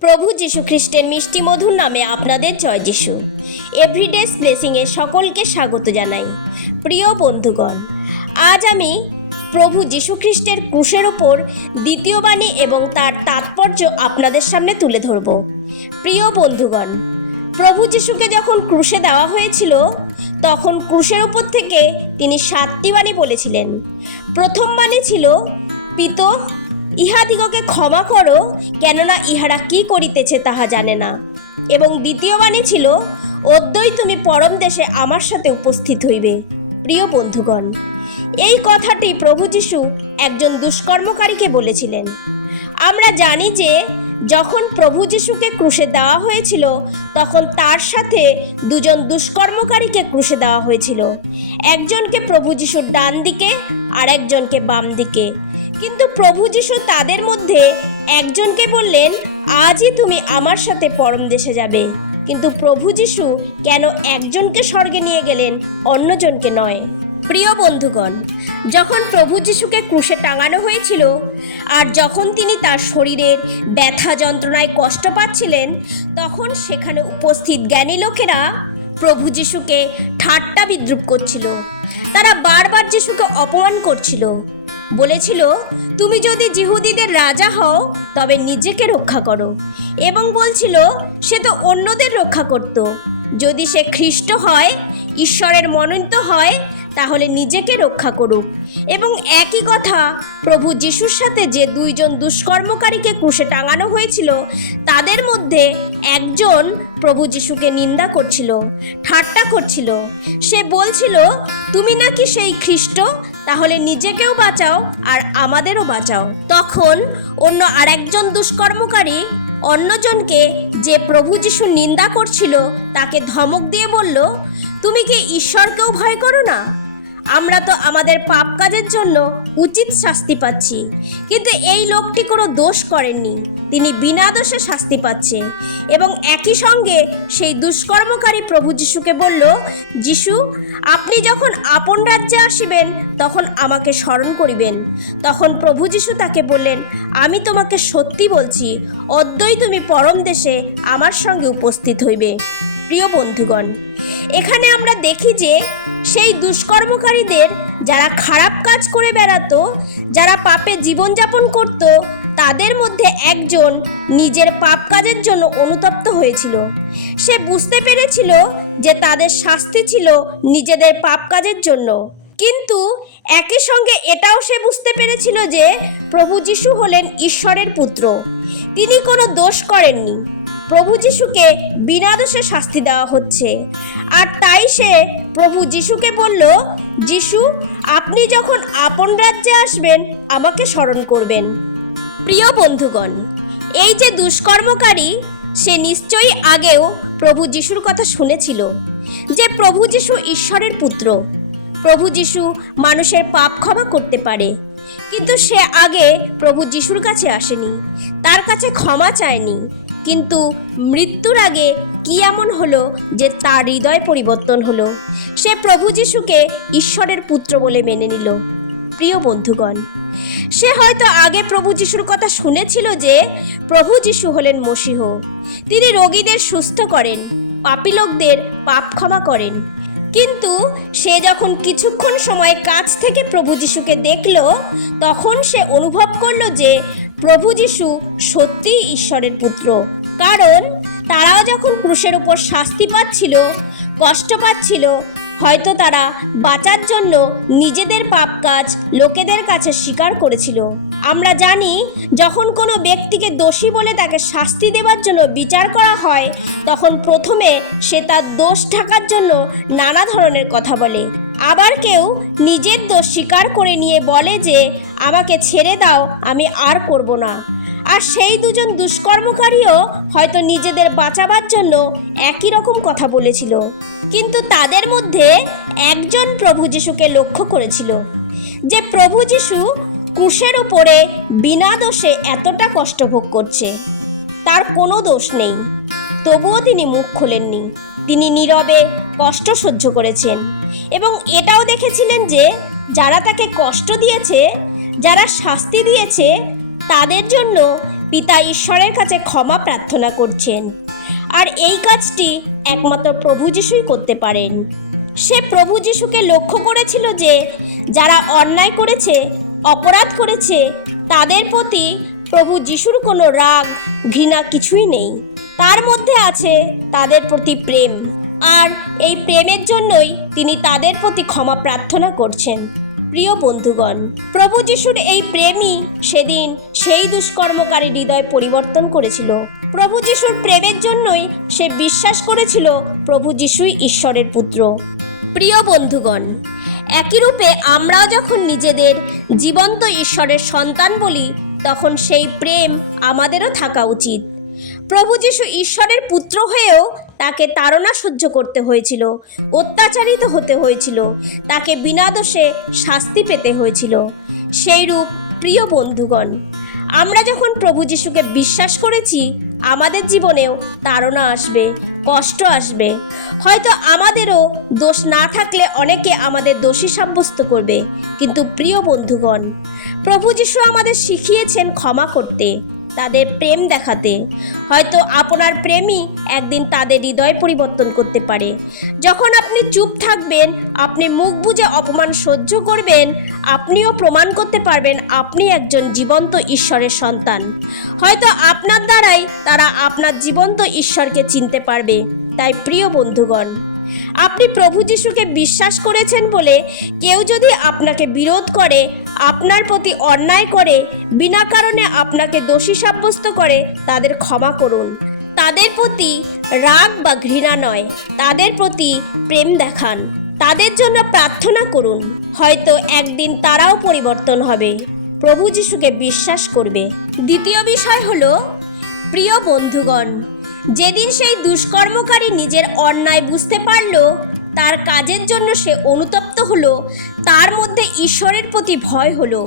প্রভু যীশু খ্রিস্টের মিষ্টি মধুর নামে আপনাদের জয় যিশু। এভরিডেস ব্লেসিংয়ে সকলকে স্বাগত জানাই। প্রিয় বন্ধুগণ, আজ আমি প্রভু যীশু খ্রিস্টের ক্রুশের ওপর দ্বিতীয় বাণী এবং তার তাৎপর্য আপনাদের সামনে তুলে ধরব। প্রিয় বন্ধুগণ, প্রভু যিশুকে যখন ক্রুশে দেওয়া হয়েছিল, তখন ক্রুশের উপর থেকে তিনি সাতটি বাণী বলেছিলেন। প্রথম বাণী ছিল, পিত ইহাদিগকে ক্ষমা করো, কেননা ইহারা কি করিতেছে তাহা জানে না। এবং দ্বিতীয় বাণী ছিল অদ্যই তুমি পরম দেশে আমার সাথে উপস্থিত হইবে। প্রিয় বন্ধুগণ, এই কথাটি প্রভু যিশু একজন দুষ্কর্মকারীকে বলেছিলেন। আমরা জানি যে, যখন প্রভু যিশুকে ক্রুশে দেওয়া হয়েছিল, তখন তার সাথে দুজন দুষ্কর্মকারীকে ক্রুশে দেওয়া হয়েছিল। একজনকে প্রভু যিশুর ডান দিকে আর একজনকে বাম দিকে। কিন্তু প্রভু যিশু তাদের মধ্যে একজনকে বললেন, আজই তুমি আমার সাথে পরম দেশে যাবে। কিন্তু প্রভু যিশু কেন একজনকে স্বর্গে নিয়ে গেলেন, অন্যজনকে নয়। প্রিয় বন্ধুগণ, যখন প্রভু যিশুকে ক্রুশে টাঙানো হয়েছিল আর যখন তিনি তার শরীরের ব্যথা যন্ত্রণায় কষ্ট পাচ্ছিলেন, তখন সেখানে উপস্থিত জ্ঞানী লোকেরা প্রভু যিশুকে ঠাট্টা বিদ্রুপ করছিল। তারা বারবার যিশুকে অপমান করছিল। বলেছিল, তুমি যদি জিহুদিদের রাজা হও, তবে নিজেকে রক্ষা করো। এবং বলছিল, সে তো অন্যদের রক্ষা করত। যদি সে খ্রিস্ট হয়, ঈশ্বরের মনোনীত হয়, তাহলে নিজেকে রক্ষা করুক। এবং একই কথা, প্রভু যিশুর সাথে যে দুইজন দুষ্কর্মকারীকে ক্রুশে টাঙানো হয়েছিল, তাদের মধ্যে একজন প্রভু যিশুকে নিন্দা করছিল, ঠাট্টা করছিল। সে বলছিল, তুমি নাকি সেই খ্রিস্ট? তাহলে নিজেকেও বাঁচাও আর আমাদেরও বাঁচাও। তখন অন্য আরেকজন দুষ্কর্মকারী অন্যজনকে যে প্রভু যিশু নিন্দা করছিল, তাকে ধমক দিয়ে বলল, তুমি কি ঈশ্বরকেও ভয় করো না? আমরা তো আমাদের পাপ কাজের জন্য উচিত শাস্তি পাচ্ছি। কিন্তু এই লোকটি কোনো দোষ করেননি। তিনি বিনা দোষে শাস্তি পাচ্ছে। এবং একই সঙ্গে সেই দুষ্কর্মকারী প্রভু যিশুকে বলল, যিশু, আপনি যখন আপন রাজ্যে আসিবেন, তখন আমাকে স্মরণ করিবেন। তখন প্রভু যিশু তাকে বললেন, আমি তোমাকে সত্যি বলছি অদ্যই তুমি পরম দেশে আমার সঙ্গে উপস্থিত হইবে। প্রিয় বন্ধুগণ, এখানে আমরা দেখি যে সেই দুষ্কর্মকারীদের যারা খারাপ কাজ করে বেড়াতো, যারা পাপে জীবনযাপন করত, তাদের মধ্যে একজন নিজের পাপ কাজের জন্য অনুতপ্ত হয়েছিল। সে বুঝতে পেরেছিল যে তাদের শাস্তি ছিল নিজেদের পাপ কাজের জন্য। কিন্তু একই সঙ্গে এটাও সে বুঝতে পেরেছিল যে প্রভু যিশু হলেন ঈশ্বরের পুত্র। তিনি কোনো দোষ করেননি। প্রভু যিশুকে বিনা দোষে শাস্তি দেওয়া হচ্ছে। আর তাই সে প্রভু যিশুকে বলল, যিশু, আপনি যখন আপন রাজ্যে আসবেন, আমাকে স্মরণ করবেন। প্রিয় বন্ধুগণ, এই যে দুষ্কর্মকারী, সে নিশ্চয়ই আগেও প্রভু যিশুর কথা শুনেছিল, যে প্রভু যিশু ঈশ্বরের পুত্র। প্রভু যিশু মানুষের পাপ ক্ষমা করতে পারে, কিন্তু সে আগে প্রভু যিশুর কাছে আসেনি, তার কাছে ক্ষমা চায়নি কিন্তু মৃত্যুর আগে কি এমন হলো যে তার হৃদয় পরিবর্তন হলো? সে প্রভু যিশুকে ঈশ্বরের পুত্র বলে মেনে নিল। প্রিয় বন্ধুগণ, সে হয়তো আগে প্রভু যিশুর কথা শুনেছিল যে প্রভু যিশু হলেন মসিহ। তিনি রোগীদের সুস্থ করেন পাপী লোকদের পাপ ক্ষমা করেন। কিন্তু সে যখন কিছুক্ষণ সময় কাছ থেকে প্রভু যিশুকে দেখল, তখন সে অনুভব করল যে প্রভু যিশু সত্যিই ঈশ্বরের পুত্র। কারণ তারাও যখন ক্রুশের উপর শাস্তি পাচ্ছিল, কষ্ট পাচ্ছিল, হয়তো তারা বাঁচার জন্য নিজেদের পাপ কাজ লোকেদের কাছে স্বীকার করেছিল। আমরা জানি, যখন কোনো ব্যক্তিকে দোষী বলে তাকে শাস্তি দেওয়ার জন্য বিচার করা হয়, তখন প্রথমে সে তার দোষ ঢাকার জন্য নানা ধরনের কথা বলে। আবার কেউ নিজের দোষ স্বীকার করে নিয়ে বলে যে আমাকে ছেড়ে দাও, আমি আর করব না। আর সেই দুজন দুষ্কর্মকারীও হয়তো নিজেদের বাঁচাবার জন্য একই রকম কথা বলেছিল। কিন্তু তাদের মধ্যে একজন প্রভু যিশুকে লক্ষ্য করেছিল, যে প্রভু যিশু কুশের উপরে বিনা দোষে এতটা কষ্ট ভোগ করছে। তার কোনো দোষ নেই, তবুও তিনি মুখ খোলেননি। তিনি নীরবে কষ্ট সহ্য করেছেন এবং এটাও দেখেছিলেন যে যারা তাকে কষ্ট দিয়েছে যারা শাস্তি দিয়েছে, তাদের জন্য পিতা ঈশ্বরের কাছে ক্ষমা প্রার্থনা করছেন। আর এই কাজটি একমাত্র প্রভু যিশুই করতে পারেন। সে প্রভু যিশুকে লক্ষ্য করেছিল যে, যারা অন্যায় করেছে, অপরাধ করেছে, তাদের প্রতি প্রভু যিশুর কোনো রাগ, ঘৃণা কিছুই নেই। তার মধ্যে আছে তাদের প্রতি প্রেম। আর এই প্রেমের জন্যই তিনি তাদের প্রতি ক্ষমা প্রার্থনা করছেন। প্রিয় বন্ধুগণ, প্রভু যিশুর এই প্রেমই সেদিন সেই দুষ্কর্মকারী হৃদয় পরিবর্তন করেছিল। প্রভু যিশুর প্রেমের জন্যই সে বিশ্বাস করেছিল প্রভু যিশুই ঈশ্বরের পুত্র। প্রিয় বন্ধুগণ, একই রূপে আমরাও যখন নিজেদের জীবন্ত ঈশ্বরের সন্তান বলি, তখন সেই প্রেম আমাদেরও থাকা উচিত। প্রভু যিশু ঈশ্বরের পুত্র হয়েও তাকে তাড়না সহ্য করতে হয়েছিল, অত্যাচারিত হতে হয়েছিল, তাকে বিনা দোষে শাস্তি পেতে হয়েছিল। সেই রূপ প্রিয় বন্ধুগণ, আমরা যখন প্রভু যিশুকে বিশ্বাস করেছি, আমাদের জীবনেও তাড়না আসবে, কষ্ট আসবে। হয়তো আমাদেরও দোষ না থাকলে অনেকে আমাদের দোষী সাব্যস্ত করবে। কিন্তু প্রিয় বন্ধুগণ, প্রভু যিশু আমাদের শিখিয়েছেন ক্ষমা করতে। তাদের প্রেম দেখাতে। হয়তো আপনার প্রেমই একদিন তাদের হৃদয় পরিবর্তন করতে পারে। যখন আপনি চুপ থাকবেন, আপনি মুখ বুজে অপমান সহ্য করবেন, আপনিও প্রমাণ করতে পারবেন আপনি একজন জীবন্ত ঈশ্বরের সন্তান। হয়তো আপনার দ্বারাই তারা আপনার জীবন্ত ঈশ্বরকে চিনতে পারবে। তাই প্রিয় বন্ধুগণ, আপনি প্রভু যিশুকে বিশ্বাস করেছেন বলে কেউ যদি আপনাকে বিরোধ করে আপনার প্রতি অন্যায় করে, বিনা কারণে আপনাকে দোষী সাব্যস্ত করে, তাদের ক্ষমা করুন। তাদের প্রতি রাগ বা ঘৃণা নয়, তাদের প্রতি প্রেম দেখান। তাদের জন্য প্রার্থনা করুন, হয়তো একদিন তারাও পরিবর্তন হবে। প্রভু যিশুকে বিশ্বাস করবে। দ্বিতীয় বিষয় হলো, প্রিয় বন্ধুগণ, যেদিন সেই দুষ্কর্মকারী নিজের অন্যায় বুঝতে পারল, তার কাজের জন্য সে অনুতপ্ত হলো তার মধ্যে ঈশ্বরের প্রতি ভয় হলো।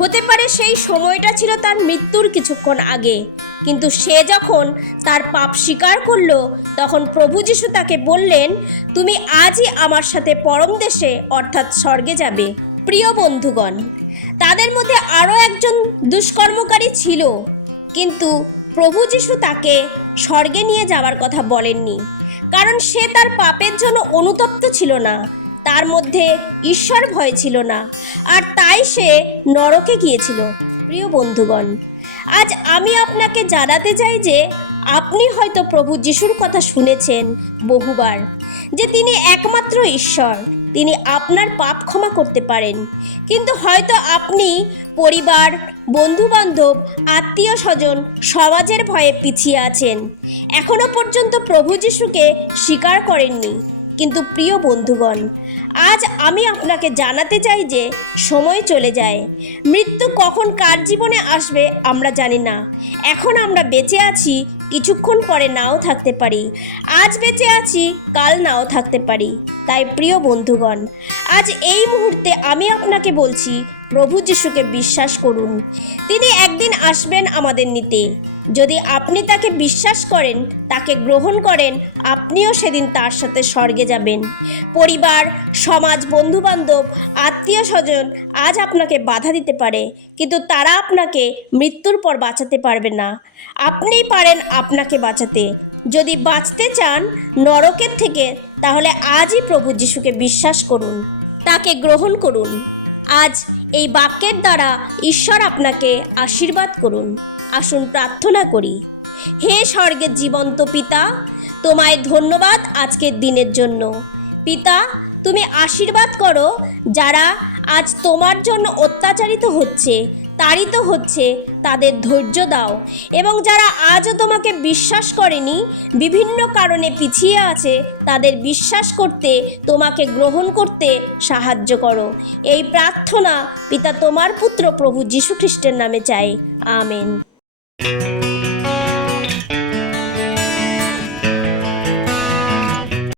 হতে পারে সেই সময়টা ছিল তার মৃত্যুর কিছুক্ষণ আগে, কিন্তু সে যখন তার পাপ স্বীকার করল, তখন প্রভু যিশু তাকে বললেন, তুমি আজই আমার সাথে পরম দেশে, অর্থাৎ স্বর্গে যাবে। প্রিয় বন্ধুগণ, তাদের মধ্যে আরও একজন দুষ্কর্মকারী ছিল, কিন্তু প্রভু যিশু তাকে স্বর্গে নিয়ে যাওয়ার কথা বলেননি, কারণ সে তার পাপের জন্য অনুতপ্ত ছিল না। তার মধ্যে ঈশ্বর ভয় ছিল না। আর তাই সে নরকে গিয়েছিল। প্রিয় বন্ধুগণ, আজ আমি আপনাকে জানাতে চাই যে আপনি হয়তো প্রভু যিশুর কথা শুনেছেন বহুবার যে তিনি একমাত্র ঈশ্বর। তিনি আপনার পাপ ক্ষমা করতে পারেন। কিন্তু হয়তো আপনি পরিবার, বন্ধুবান্ধব, আত্মীয় স্বজন সমাজের ভয়ে পিছিয়ে আছেন। এখনও পর্যন্ত প্রভু যিশুকে স্বীকার করেননি। কিন্তু প্রিয় বন্ধুগণ, আজ আমি আপনাকে জানাতে চাই যে সময় চলে যায়। মৃত্যু কখন কার জীবনে আসবে আমরা জানি না। এখন আমরা বেঁচে আছি, কিছুক্ষণ পরে নাও থাকতে পারি। আজ বেঁচে আছি, কাল নাও থাকতে পারি। তাই প্রিয় বন্ধুগণ, আজ এই মুহূর্তে আমি আপনাকে বলছি, প্রভু যিশুকে বিশ্বাস করুন। তিনি একদিন আসবেন আমাদের নিতে। যদি আপনি তাকে বিশ্বাস করেন, তাকে গ্রহণ করেন, আপনিও সেদিন তার সাথে স্বর্গে যাবেন। পরিবার, সমাজ, বন্ধুবান্ধব আত্মীয় স্বজন আজ আপনাকে বাধা দিতে পারে, কিন্তু তারা আপনাকে মৃত্যুর পর বাঁচাতে পারবে না। আপনিই পারেন আপনাকে বাঁচাতে। যদি বাঁচতে চান নরকের থেকে, তাহলে আজই প্রভু যিশুকে বিশ্বাস করুন, তাকে গ্রহণ করুন। আজ এই বাক্যের দ্বারা ঈশ্বর আপনাকে আশীর্বাদ করুন। আসুন প্রার্থনা করি। হে স্বর্গের জীবন্ত পিতা, তোমায় ধন্যবাদ আজকের দিনের জন্য। পিতা, তুমি আশীর্বাদ করো, যারা আজ তোমার জন্য অত্যাচারিত হচ্ছে, তাড়িত হচ্ছে, তাদের ধৈর্য দাও। এবং যারা আজও তোমাকে বিশ্বাস করেনি, বিভিন্ন কারণে পিছিয়ে আছে, তাদের বিশ্বাস করতে, তোমাকে গ্রহণ করতে সাহায্য করো। এই প্রার্থনা পিতা তোমার পুত্র প্রভু যীশু খ্রিস্টের নামে চাই। আমেন। Thank you.